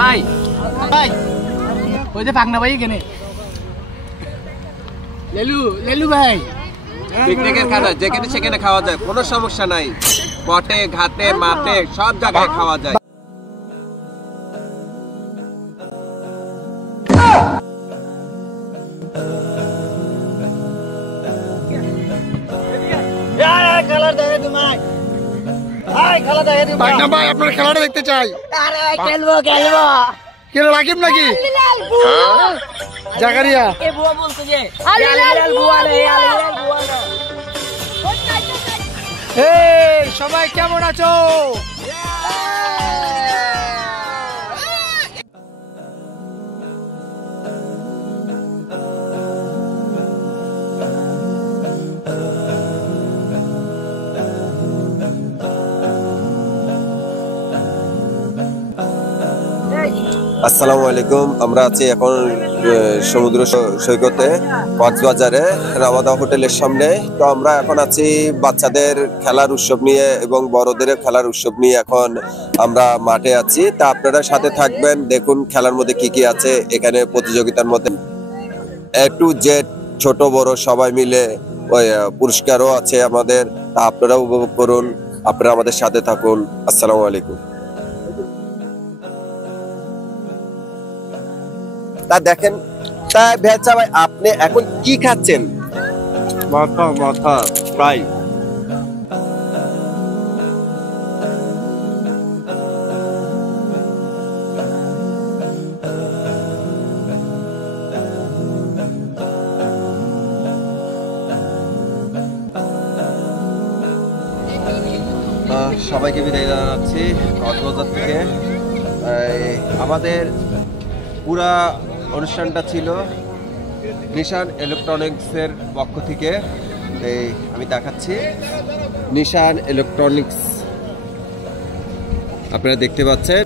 ভাই ভাই ওই যে পাকনা ভাই কেনে লেলু ভাই পিকনিকের খানা যেখানে সেখানে খাওয়া যায়, কোনো সমস্যা নাই। পটে ঘাটে মাঠে সব জায়গায় খাওয়া যায়। আপনার খেলাটা দেখতে চাই। খেলবো কেন রাকিব নাকি জাকারিয়া? সবাই কেমন আছো? আসসালামু আলাইকুম। আমরা আছি এখন সমুদ্র সৈকতে কক্সবাজারে রামাদা হোটেলের সামনে। তো আমরা এখন আছি বাচ্চাদের খেলার উৎসব নিয়ে এবং বড়দের খেলার উৎসব নিয়ে এখন আমরা মাঠে আছি। তা আপনারা সাথে থাকবেন, দেখুন খেলার মধ্যে কি কি আছে। এখানে প্রতিযোগিতার মধ্যে A to Z ছোট বড় সবাই মিলে ওই পুরস্কারও আছে আমাদের। তা আপনারা উপভোগ করুন, আপনারা আমাদের সাথে থাকুন। আসসালামু আলাইকুম। তা দেখেন, তা ভেজা ভাই আপনি এখন কি খাচ্ছেন? মাথা ফ্রাই। সবাইকে বিদায় জানাচ্ছি কক্সবাজার থেকে। আমাদের পুরা অনুষ্ঠানটা ছিল নিশান ইলেকট্রনিক্সের পক্ষ থেকে। এই আমি দেখাচ্ছি, নিশান ইলেকট্রনিক্স আপনারা দেখতে পাচ্ছেন।